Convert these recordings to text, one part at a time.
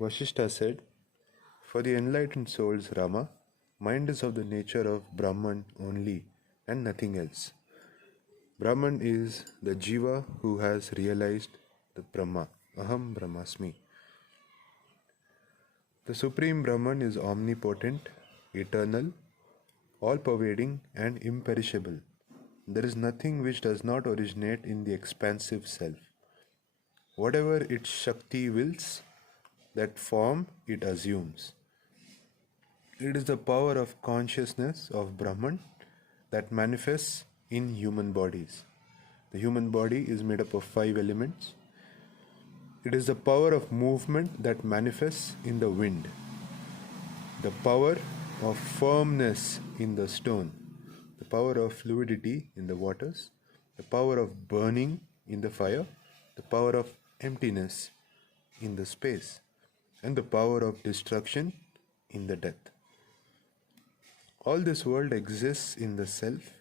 Vashistha said, "For the enlightened souls, Rama, mind is of the nature of Brahman only and nothing else. Brahman is the Jiva who has realized the Brahma, Aham Brahmasmi. The Supreme Brahman is omnipotent, eternal, all-pervading and imperishable. There is nothing which does not originate in the expansive self. Whatever its Shakti wills, that form it assumes. It is the power of consciousness of Brahman that manifests in human bodies. The human body is made up of 5 elements. It is the power of movement that manifests in the wind, the power of firmness in the stone, the power of fluidity in the waters, the power of burning in the fire, the power of emptiness in the space, and the power of destruction in the death. All this world exists in the self,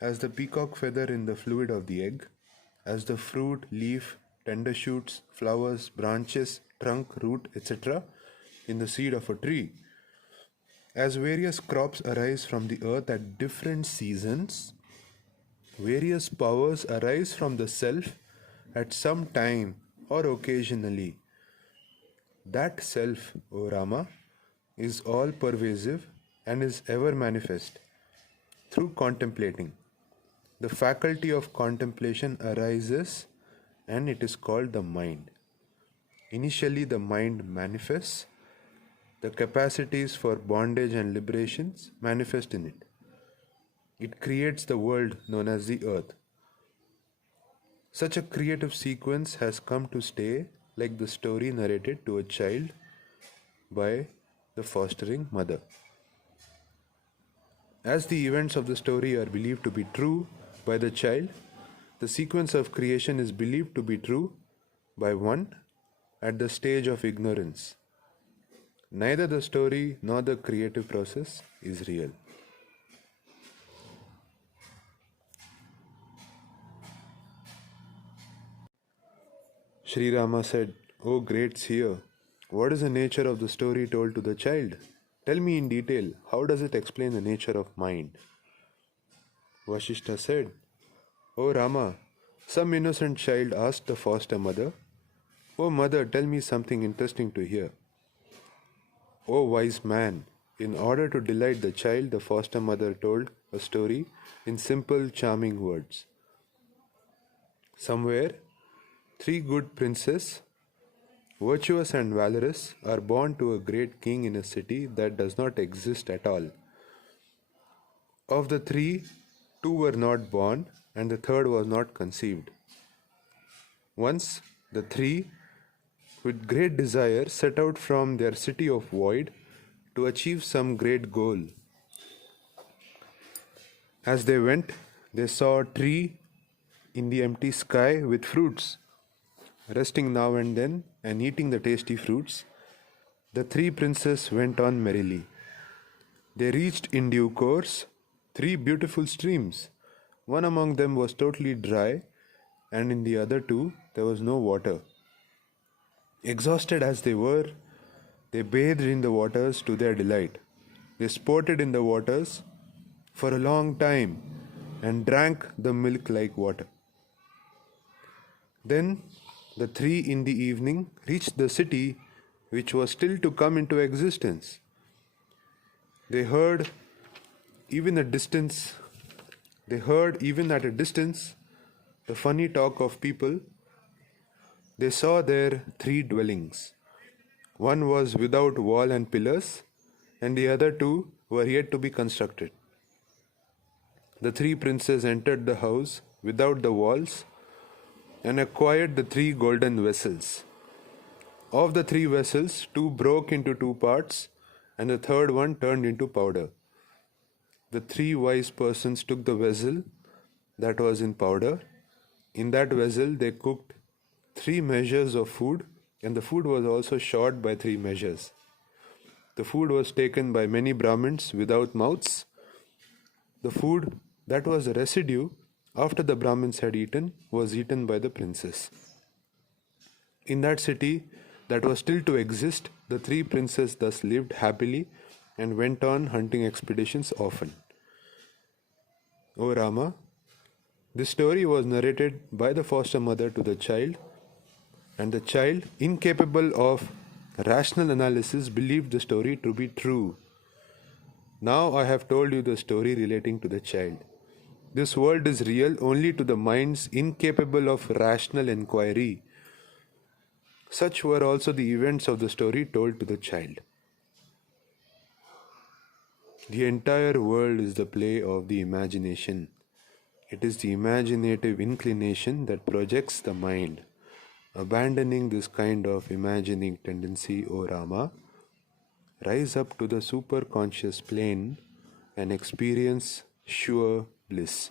as the peacock feather in the fluid of the egg, as the fruit, leaf, tender shoots, flowers, branches, trunk, root, etc. in the seed of a tree. As various crops arise from the earth at different seasons, various powers arise from the self at some time or occasionally. That self, O Rama, is all pervasive and is ever manifest through contemplating. The faculty of contemplation arises and it is called the mind. Initially, the mind manifests. The capacities for bondage and liberations manifest in it. It creates the world known as the earth. Such a creative sequence has come to stay, like the story narrated to a child by the fostering mother. As the events of the story are believed to be true by the child, the sequence of creation is believed to be true by one at the stage of ignorance. Neither the story nor the creative process is real. Sri Rama said, "O great seer, what is the nature of the story told to the child? Tell me in detail, how does it explain the nature of mind?" Vashistha said, "O Rama, some innocent child asked the foster mother, 'O mother, tell me something interesting to hear.' O wise man, in order to delight the child, the foster mother told a story in simple, charming words. Somewhere, 3 good princes, virtuous and valorous, are born to a great king in a city that does not exist at all. Of the 3, 2 were not born, and the third was not conceived. Once, the 3, with great desire, set out from their city of void to achieve some great goal. As they went, they saw a tree in the empty sky with fruits. Resting now and then and eating the tasty fruits, the 3 princes went on merrily. They reached in due course 3 beautiful streams. One among them was totally dry, and in the other 2 there was no water. Exhausted as they were, they bathed in the waters to their delight. They sported in the waters for a long time and drank the milk like water. Then the 3 in the evening reached the city which was still to come into existence. They heard even at a distance the funny talk of people. They saw there 3 dwellings. One was without wall and pillars, and the other 2 were yet to be constructed. The 3 princes entered the house without the walls and acquired the 3 golden vessels. Of the 3 vessels, 2 broke into 2 parts, and the third one turned into powder. The 3 wise persons took the vessel that was in powder. In that vessel they cooked 3 measures of food, and the food was also short by 3 measures. The food was taken by many Brahmins without mouths. The food that was the residue after the Brahmins had eaten was eaten by the princes. In that city that was still to exist, the three princes thus lived happily and went on hunting expeditions often. O Rama, this story was narrated by the foster mother to the child, and the child, incapable of rational analysis, believed the story to be true. Now I have told you the story relating to the child. This world is real only to the minds incapable of rational inquiry. Such were also the events of the story told to the child. The entire world is the play of the imagination. It is the imaginative inclination that projects the mind. Abandoning this kind of imagining tendency, O Rama, rise up to the superconscious plane and experience sure bliss.